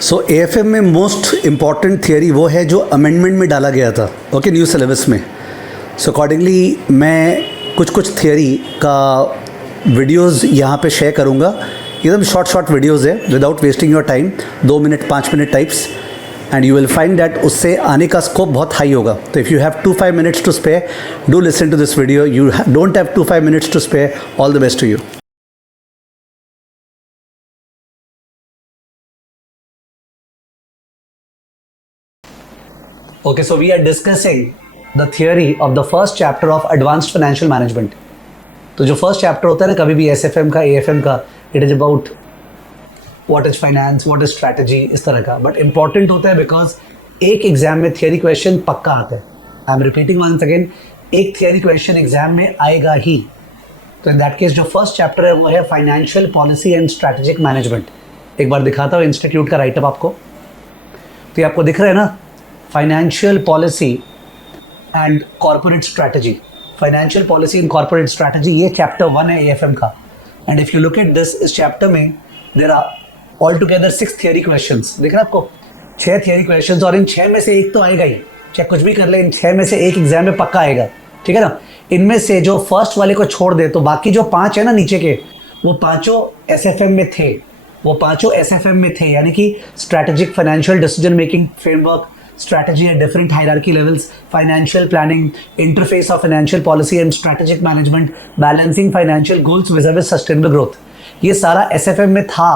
सो AFM में most important theory वो है जो अमेंडमेंट में डाला गया था, ओके, न्यू सिलेबस में. सो अकॉर्डिंगली मैं कुछ थियरी का वीडियोस यहाँ पे शेयर करूँगा. एकदम शॉर्ट वीडियोस है, without wasting your time, 2 minute 5 minute types, and you will find that उससे आने का स्कोप बहुत हाई होगा. तो if you have 2-5 minutes to spare, do listen to this video. You don't have 2-5 minutes to spare. All the best to you. Okay, so we are discussing the theory of the first chapter of Advanced Financial Management. तो जो first chapter होता है ना कभी भी SFM का, AFM का, it is about what is finance, what is strategy, इस तरह का. बट इंपॉर्टेंट होता है बिकॉज एक एग्जाम में थियरी क्वेश्चन पक्का आता है. I am repeating once again, एक थियरी क्वेश्चन एग्जाम में आएगा ही. तो इन दैट केस जो फर्स्ट चैप्टर है वो है financial policy and strategic management. एक बार दिखाता हूँ इंस्टीट्यूट का राइटअप आपको. तो ये आपको दिख रहा है ना, financial policy and corporate strategy. Financial policy and corporate strategy, ये चैप्टर 1 है एएफएम का. And if you look at this, इस चैप्टर में there are altogether 6 theory questions. दिख रहा है आपको, 6 थियरी क्वेश्चंस, और इन 6 में से एक तो आएगा ही. चाहे कुछ भी कर ले, इन 6 में से एक एग्जाम में पक्का आएगा. ठीक है ना. इनमें से जो फर्स्ट वाले को छोड़ दे तो बाकी जो 5 है ना नीचे के, वो पाँचों एसएफएम में थे. यानी कि strategic financial decision making framework, strategy at different hierarchy levels, financial planning, interface of financial policy and strategic management, balancing financial goals vis-a-vis sustainable growth. ये सारा एसएफएम में था.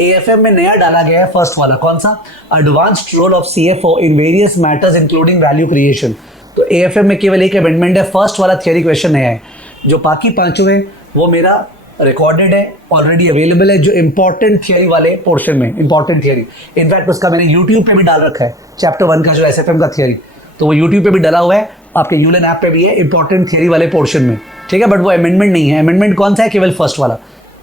एएफएम में नया डाला गया है फर्स्ट वाला. कौन सा? Advanced role of CFO in various matters including value creation. तो एएफएम में केवल एक अमेंडमेंट है, फर्स्ट वाला थियरी क्वेश्चन नया है. जो बाकी पांचों है वो मेरा रिकॉर्डेड है, ऑलरेडी अवेलेबल है, जो इंपॉर्टेंट थियरी वाले पोर्शन में. इंपॉर्टेंट थियरी इनफैक्ट उसका मैंने यूट्यूब पे भी डाल रखा है, चैप्टर 1 का जो एसएफएम का थियरी. तो वो यूट्यूब पे भी डाला हुआ है, आपके यूलेन ऐप पे भी है, इंपॉर्टेंट थियरी वाले पोर्शन में. ठीक है, बट वो अमेंडमेंट नहीं है. अमेंडमेंट कौन सा है? केवल फर्स्ट वाला.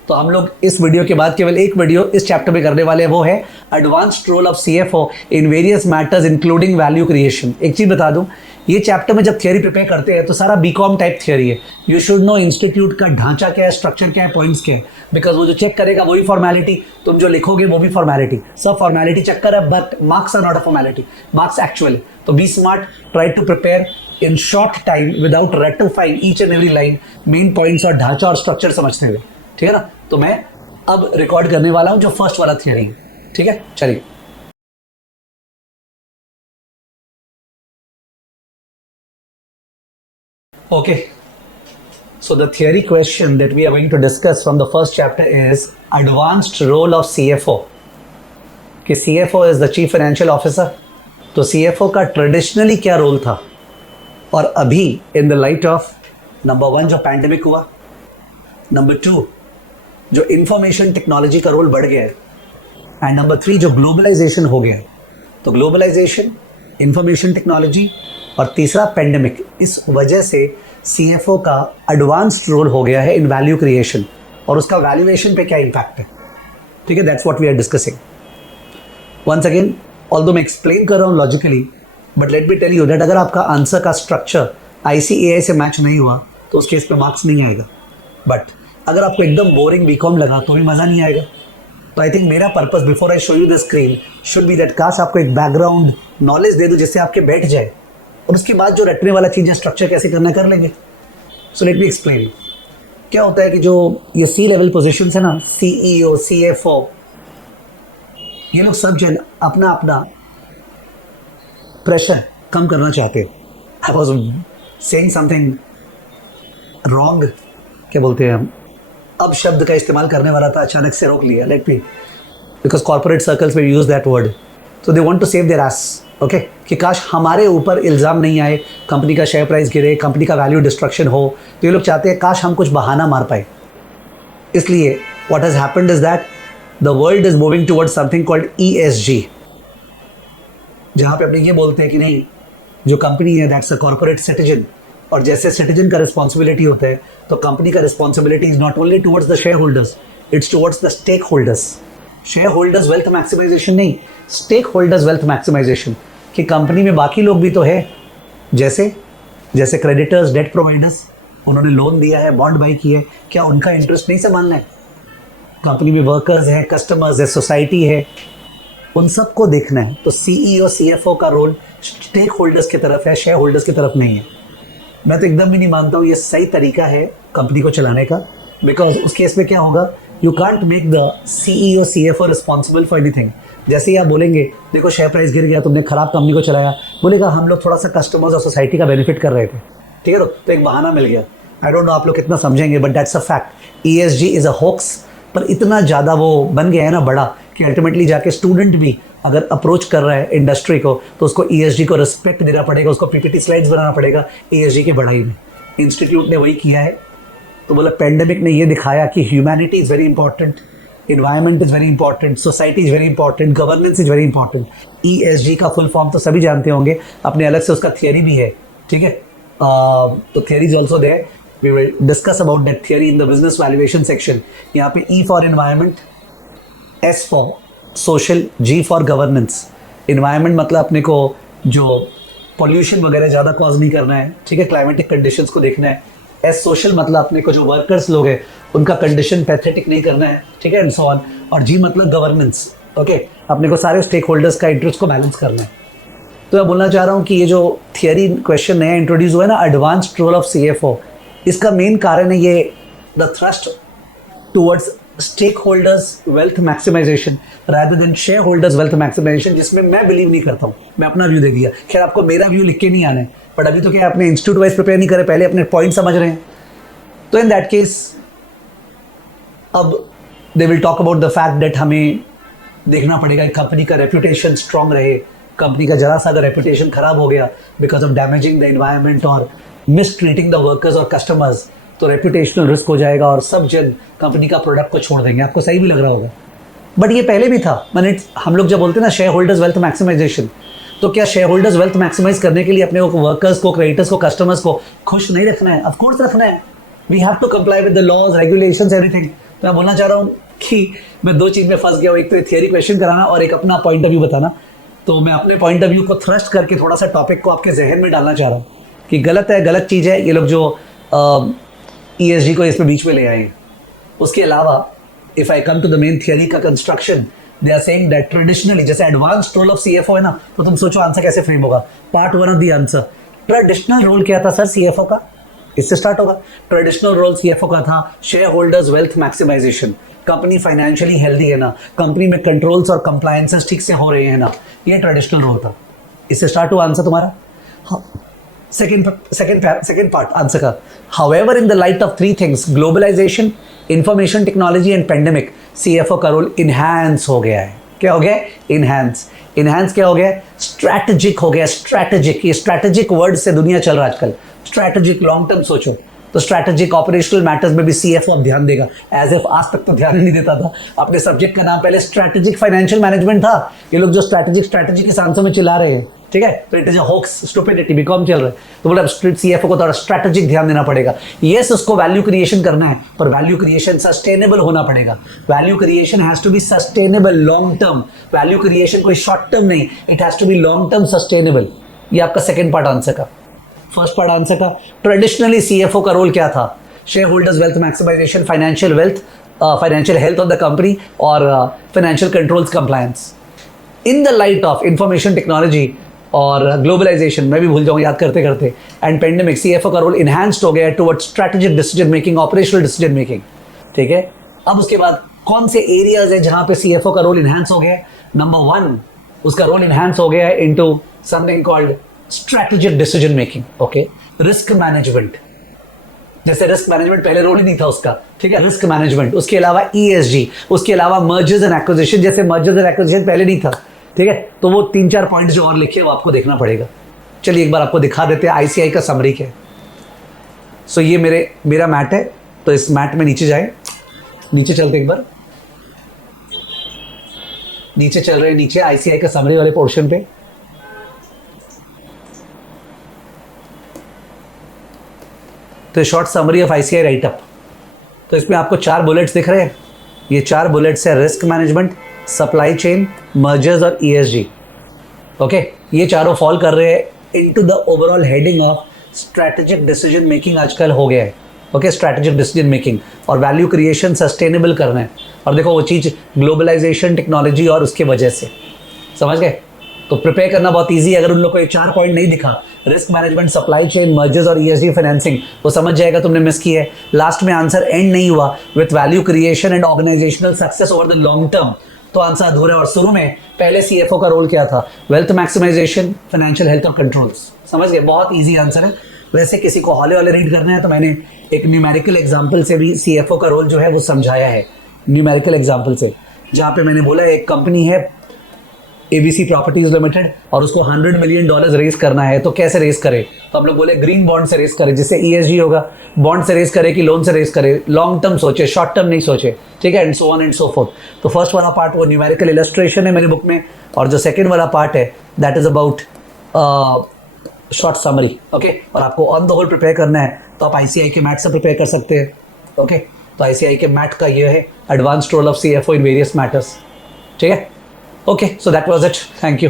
तो हम लोग इस वीडियो के बाद केवल एक वीडियो इस चैप्टर में करने वाले हैं, वो है advanced role of CFO in various matters including value creation. एक चीज बता दूं, ये चैप्टर में जब थियरी प्रिपेयर करते हैं तो सारा बीकॉम टाइप थियरी है. यू शुड नो इंस्टीट्यूट का ढांचा क्या है, स्ट्रक्चर क्या है, पॉइंट्स क्या है. बिकॉज वो जो चेक करेगा वही फॉर्मेलिटी, तुम जो लिखोगे वो भी फॉर्मेलिटी. सब फॉर्मेलिटी चक्कर है, but marks are not a formality, marks actual. तो be smart, try to prepare in short time without rectifying each and every line, main points और ढांचा और स्ट्रक्चर समझते हुए. ठीक है ना. तो मैं अब रिकॉर्ड करने वाला हूं जो फर्स्ट वाला थियरी है. ठीक है, चलिए. Okay, so the theory question that we are going to discuss from the first chapter is advanced role of CFO. कि CFO is the Chief Financial Officer. तो CFO का ट्रेडिशनली क्या रोल था, और अभी इन द लाइट ऑफ नंबर 1 जो pandemic हुआ, number 2 जो इंफॉर्मेशन टेक्नोलॉजी का रोल बढ़ गया है, एंड नंबर 3 जो ग्लोबलाइजेशन हो गया है. तो ग्लोबलाइजेशन, इंफॉर्मेशन टेक्नोलॉजी, और तीसरा पेंडेमिक. इस वजह से सीएफओ का एडवांस्ड रोल हो गया है इन वैल्यू क्रिएशन, और उसका वैल्यूएशन पे क्या इंपैक्ट है. ठीक है, that's what we are discussing. Once again, although मैं एक्सप्लेन कर रहा हूँ logically, but let me tell you that अगर आपका आंसर का स्ट्रक्चर आईसीएआई से मैच नहीं हुआ तो उस केस पे मार्क्स नहीं आएगा. बट अगर आपको एकदम बोरिंग बीकॉम लगा तो भी मज़ा नहीं आएगा. तो आई थिंक मेरा purpose before I show you the screen should be that काश आपको एक बैकग्राउंड नॉलेज दे दूँ जिससे आपके बैठ जाए, और उसके बाद जो रटने वाला चीज़ है, स्ट्रक्चर कैसे करना कर लेंगे. So let me explain. क्या होता है कि जो ये सी लेवल पोजीशन है ना, सीईओ, सीएफओ, ये लोग सब जन अपना अपना प्रेशर कम करना चाहते हैं. I was saying something wrong, क्या बोलते हैं हम, अब शब्द का इस्तेमाल करने वाला था, अचानक से रोक लिया. Let me, because corporate circles में use that word. So they want to save their ass. Okay, कि काश हमारे ऊपर इल्ज़ाम नहीं आए, कंपनी का शेयर प्राइस गिरे, कंपनी का वैल्यू डिस्ट्रक्शन हो. तो ये लोग चाहते हैं काश हम कुछ बहाना मार पाए. इसलिए what has happened is that the world is moving towards something called ESG, जहाँ पे अपने ये बोलते हैं कि नहीं, जो कंपनी है दैट्स अ कॉर्पोरेट सिटीजन, और जैसे सिटीजन का रिस्पॉन्सिबिलिटी होता है तो कंपनी का responsibility is not only towards the shareholders, it's towards the stakeholders. Shareholders wealth maximisation नहीं, स्टेक होल्डर्स वेल्थ मैक्सिमाइजेशन. कि कंपनी में बाकी लोग भी तो है, जैसे जैसे क्रेडिटर्स, डेट प्रोवाइडर्स, उन्होंने लोन दिया है, बॉन्ड बाई किया है, क्या उनका इंटरेस्ट नहीं संभालना है? कंपनी में वर्कर्स हैं, कस्टमर्स है, सोसाइटी है, उन सबको देखना है। तो सीईओ सीएफओ का रोल स्टेक होल्डर्स की तरफ है, शेयर होल्डर्स की तरफ नहीं है। मैं तो एकदम भी नहीं मानता हूँ ये सही तरीका है कंपनी को चलाने का, बिकॉज उस केस में क्या होगा, you can't make the CEO CFO responsible for anything. जैसे ही आप बोलेंगे देखो शेयर प्राइस गिर गया, तुमने खराब कंपनी को चलाया, बोलेगा हम लोग थोड़ा सा कस्टमर्स और सोसाइटी का बेनिफिट कर रहे थे, ठीक है, तो एक बहाना मिल गया। आई डोंट नो आप लोग कितना समझेंगे, but that's a fact. ESG is a hoax, पर इतना ज़्यादा वो बन गया है ना बड़ा, कि अल्टीमेटली जाके स्टूडेंट भी अगर अप्रोच कर रहा है इंडस्ट्री को, तो उसको ईएसजी को रिस्पेक्ट देना पड़ेगा, उसको पीपीटी स्लाइड्स बनाना पड़ेगा ईएसजी की बढ़ाई में। इंस्टीट्यूट ने वही किया है। तो बोला पेंडेमिक ने ये दिखाया कि humanity is very important, environment is very important, society is very important, governance is very important. ESG का फुल फॉर्म तो सभी जानते होंगे, अपने अलग से उसका थियरी भी है, ठीक है। तो theory is also there, we will discuss about that theory in the business valuation section. यहाँ पे E for environment, S for social, G for governance. Environment मतलब अपने को जो पॉल्यूशन वगैरह ज़्यादा कॉज नहीं करना है, ठीक है, क्लाइमेटिक कंडीशंस को देखना है। एस सोशल मतलब अपने को जो वर्कर्स लोग हैं उनका कंडीशन पैथेटिक नहीं करना है, ठीक है, एंड सो ऑन। और जी मतलब गवर्नेंस, ओके, अपने को सारे स्टेक होल्डर्स का इंटरेस्ट को बैलेंस करना है। तो मैं बोलना चाह रहा हूँ कि ये जो थियरी क्वेश्चन नया इंट्रोड्यूस हुआ है ना, एडवांस्ड रोल ऑफ सीएफओ, इसका मेन कारण है ये the thrust towards stakeholders wealth maximisation rather than shareholders wealth maximisation, जिसमें मैं बिलीव नहीं करता हूँ। मैं अपना व्यू दे दिया, खैर आपको मेरा व्यू लिख के नहीं आना है, बट अभी तो क्या अपने इंस्टीट्यूट वाइज प्रिपेयर नहीं करे, पहले अपने पॉइंट समझ रहे हैं। तो इन दैट केस अब they will talk about the fact that हमें देखना पड़ेगा कंपनी का रेपुटेशन स्ट्रांग रहे। कंपनी का जरा सा अगर रेपुटेशन खराब हो गया because of damaging the environment और मिस ट्रीटिंग द वर्कर्स और कस्टमर्स, तो रेपुटेशनल रिस्क हो जाएगा और सब जन कंपनी का प्रोडक्ट को छोड़ देंगे। आपको सही भी लग रहा होगा, बट ये पहले भी था। मैंने हम लोग जब बोलते हैं ना शेयर होल्डर्स वेल्थ मैक्सिमाइजेशन, तो क्या शेयर होल्डर्स वेल्थ मैक्सिमाइज करने के लिए अपने वर्कर्स को, क्रेडिटर्स को, कस्टमर्स को खुश नहीं रखना है? ऑफ कोर्स रखना है। We have to comply with the laws, regulations, everything. तो मैं बोलना चाह रहा हूँ कि मैं दो चीज़ में फंस गया हूँ, एक तो थियरी क्वेश्चन कराना और एक अपना पॉइंट ऑफ व्यू बताना। तो मैं अपने पॉइंट ऑफ व्यू को थ्रस्ट करके थोड़ा सा टॉपिक को आपके जहन में डालना चाह रहा हूँ कि गलत है, गलत चीज़ है, ये लोग जो ईएसजी को इसमें बीच में ले आए हैं। उसके अलावा if I come to the main theory का construction, they are saying that traditionally, जैसे एडवांस्ड रोल ऑफ सीएफओ है ना, तो तुम सोचो आंसर कैसे फ्रेम होगा। Part one of the answer, traditional role क्या था सर सीएफओ का, इससे स्टार्ट होगा। ट्रेडिशनल रोल सीएफओ का था shareholders wealth maximisation. Company financially healthy है ना, कंपनी में कंट्रोल्स और कंप्लायंसेस ठीक से हो रहे हैं ना, ये ट्रेडिशनल रोल था। इससे स्टार्ट हुआ आंसर तुम्हारा। हाँ, सेकेंड पार्ट आंसर का, however in the light of three things, globalisation, information technology and pandemic, CFO का रोल इनहैंस हो गया है। क्या हो गया? इनहैंस। इनहैंस क्या हो गया? स्ट्रैटेजिक हो गया। स्ट्रैटेजिक, ये स्ट्रैटेजिक वर्ड से दुनिया चल रहा है आजकल। स्ट्रैटेजिक, लॉन्ग टर्म सोचो, तो स्ट्रैटेजिक ऑपरेशनल मैटर्स में भी सीएफओ अब ध्यान देगा। एज इफ आज तक तो ध्यान नहीं देता था। अपने सब्जेक्ट का नाम पहले स्ट्रैटेजिक फाइनेंशियल मैनेजमेंट था। ये लोग जो स्ट्रैटेजिक इस आंसर में चिल्ला रहे हैं, ठीक है, तो it is a hoax, stupidity, BCom चल रहा है। तो बोला सीएफओ को थोड़ा स्ट्रैटेजिक ध्यान देना पड़ेगा। यस, उसको वैल्यू क्रिएशन करना है, पर वैल्यू क्रिएशन सस्टेनेबल होना पड़ेगा। Value creation has to be sustainable, long term. Value creation कोई शॉर्ट टर्म नहीं, it has to be long term, sustainable. ये आपका सेकंड पार्ट आंसर का। फर्स्ट पार्ट आंसर का, ट्रेडिशनली सीएफओ का रोल क्या था? Shareholders wealth maximisation, financial wealth, financial health of the company और financial controls compliance. In the light of information technology और globalisation, मैं भी भूल जाऊँ याद करते करते, एंड पेंडेमिक, सीएफओ का रोल इनहैंस्ड हो गया toward strategic decision making, operational decision making, ठीक है। अब उसके बाद कौन से एरियाज है जहाँ पे सीएफओ का रोल इनहैंस हो गया? नंबर वन, उसका रोल इनहैंस हो गया into something called strategic decision making, okay. Risk management, जैसे रिस्क मैनेजमेंट पहले रोल ही नहीं था उसका, ठीक है, रिस्क मैनेजमेंट। उसके अलावा ईएसजी, उसके अलावा मर्जर्स एंड एक्विजिशन, जैसे मर्जर्स एंड एक्विजिशन पहले नहीं था, ठीक है। तो वो 3-4 पॉइंट्स जो और लिखे वो आपको देखना पड़ेगा। चलिए एक बार आपको दिखा देते हैं आईसीआई का समरी क्या है। सो ये मेरा मैट है, तो इस मैट में नीचे जाए, नीचे चलते एक बार, नीचे चल रहे हैं, नीचे आईसीआई का समरी वाले पोर्शन पे। तो short summary of ICI write up, तो इसमें आपको 4 बुलेट्स दिख रहे हैं। ये 4 बुलेट्स है, risk management, supply chain, mergers और ईएसजी, ओके। ये चारों फॉल कर रहे हैं into the overall heading of strategic decision making. आजकल हो गया है, ओके, स्ट्रैटेजिक डिसीजन मेकिंग और वैल्यू क्रिएशन सस्टेनेबल करना है। और देखो वो चीज़ ग्लोबलाइजेशन, टेक्नोलॉजी और उसके वजह से, समझ गए? तो प्रिपेयर करना बहुत ईजी है। अगर उन लोग को ये 4 पॉइंट नहीं दिखा, risk management, supply chain, mergers और ईएसजी फाइनेंसिंग, वो समझ जाएगा तुमने मिस की है। लास्ट में आंसर एंड नहीं हुआ with value creation and organisational success over the long term, तो आंसर अधूरा है। और शुरू में पहले सीएफओ का रोल क्या था? वेल्थ मैक्सिमाइजेशन, फाइनेंशियल हेल्थ और कंट्रोल्स। समझ गए? बहुत ईजी आंसर है। वैसे किसी को हौले वाले रीड करना है तो मैंने एक न्यूमेरिकल एग्जाम्पल से भी सीएफओ का रोल जो है वो समझाया है, न्यूमेरिकल एग्जाम्पल से, जहाँ पे मैंने बोला एक कंपनी है एबीसी प्रॉपर्टीज लिमिटेड और उसको $100 मिलियन रेज करना है, तो कैसे रेज करे? तो हम लोग बोले ग्रीन बॉन्ड से रेज करे, जिससे ईएसजी होगा। बॉन्ड से रेज करे कि लोन से रेज करे? लॉन्ग टर्म सोचे, शॉर्ट टर्म नहीं सोचे, ठीक है, and so on and so fourth. तो फर्स्ट वाला पार्ट वो न्यूमेरिकल इलस्ट्रेशन है मेरी बुक में, और जो सेकंड वाला पार्ट है that is about short summary, okay. और आपको ऑन द होल प्रिपेयर करना है तो आप आईसीआई के मैट से प्रिपेयर कर सकते हैं, ओके। तो आईसीआई के मैट का ये है advanced role of CFO in various matters, ठीक है, okay. So that was it, thank you.